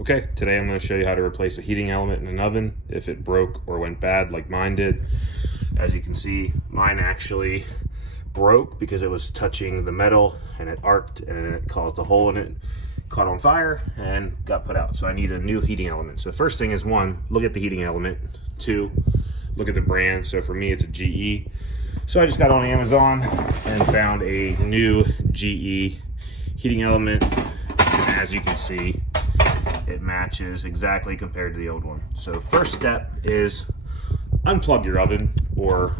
Okay, today I'm going to show you how to replace a heating element in an oven if it broke or went bad like mine did. As you can see, mine actually broke because it was touching the metal and it arced and it caused a hole in it, caught on fire and got put out. So I need a new heating element. So the first thing is, one, look at the heating element. Two, look at the brand. So for me, it's a GE. So I just got on Amazon and found a new GE heating element. And as you can see, it matches exactly compared to the old one. So first step is unplug your oven or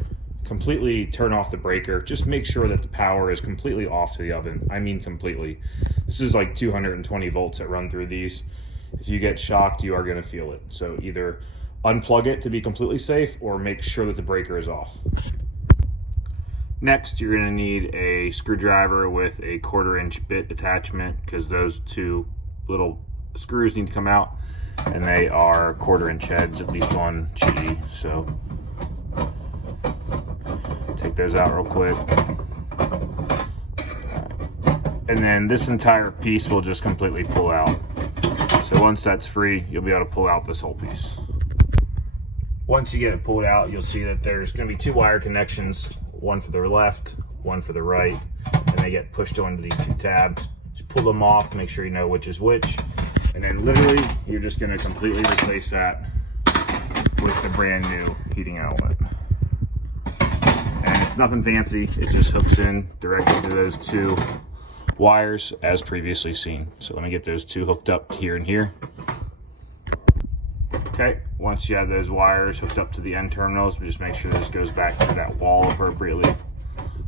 completely turn off the breaker. Just make sure that the power is completely off to the oven. I mean completely. This is like 220 volts that run through these. If you get shocked, you are going to feel it. So either unplug it to be completely safe or make sure that the breaker is off. Next, you're going to need a screwdriver with a 1/4-inch bit attachment, because those two little screws need to come out, and they are 1/4-inch heads, at least on GE. So take those out real quick. And then this entire piece will just completely pull out. So once that's free, you'll be able to pull out this whole piece. Once you get it pulled out, you'll see that there's going to be two wire connections, one for the left, one for the right, and they get pushed onto these two tabs. Just pull them off, make sure you know which is which. And then literally, you're just gonna completely replace that with the brand new heating element. And it's nothing fancy, it just hooks in directly to those two wires as previously seen. So let me get those two hooked up here and here. Okay, once you have those wires hooked up to the end terminals, just make sure this goes back to that wall appropriately.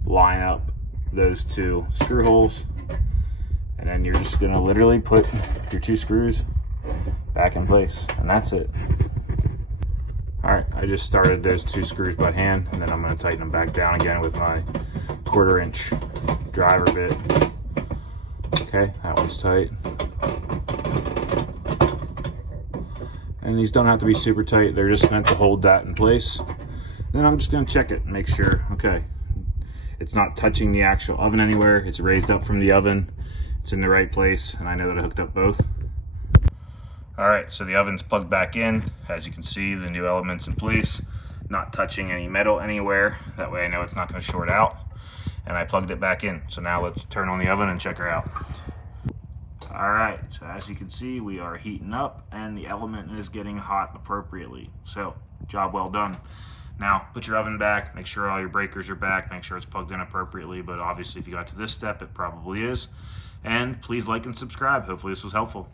Line up those two screw holes. And then you're just gonna literally put your two screws back in place, and that's it. All right, I just started those two screws by hand, and then I'm gonna tighten them back down again with my 1/4-inch driver bit. Okay, that one's tight. And these don't have to be super tight, they're just meant to hold that in place. Then I'm just gonna check it and make sure, okay, it's not touching the actual oven anywhere, it's raised up from the oven. It's in the right place, and I know that I hooked up both. All right, so the oven's plugged back in. As you can see, the new element's in place, not touching any metal anywhere. That way I know it's not gonna short out. And I plugged it back in. So now let's turn on the oven and check her out. All right, so as you can see, we are heating up and the element is getting hot appropriately. So, job well done. Now, put your oven back, make sure all your breakers are back, make sure it's plugged in appropriately, but obviously if you got to this step, it probably is. And please like and subscribe. Hopefully this was helpful.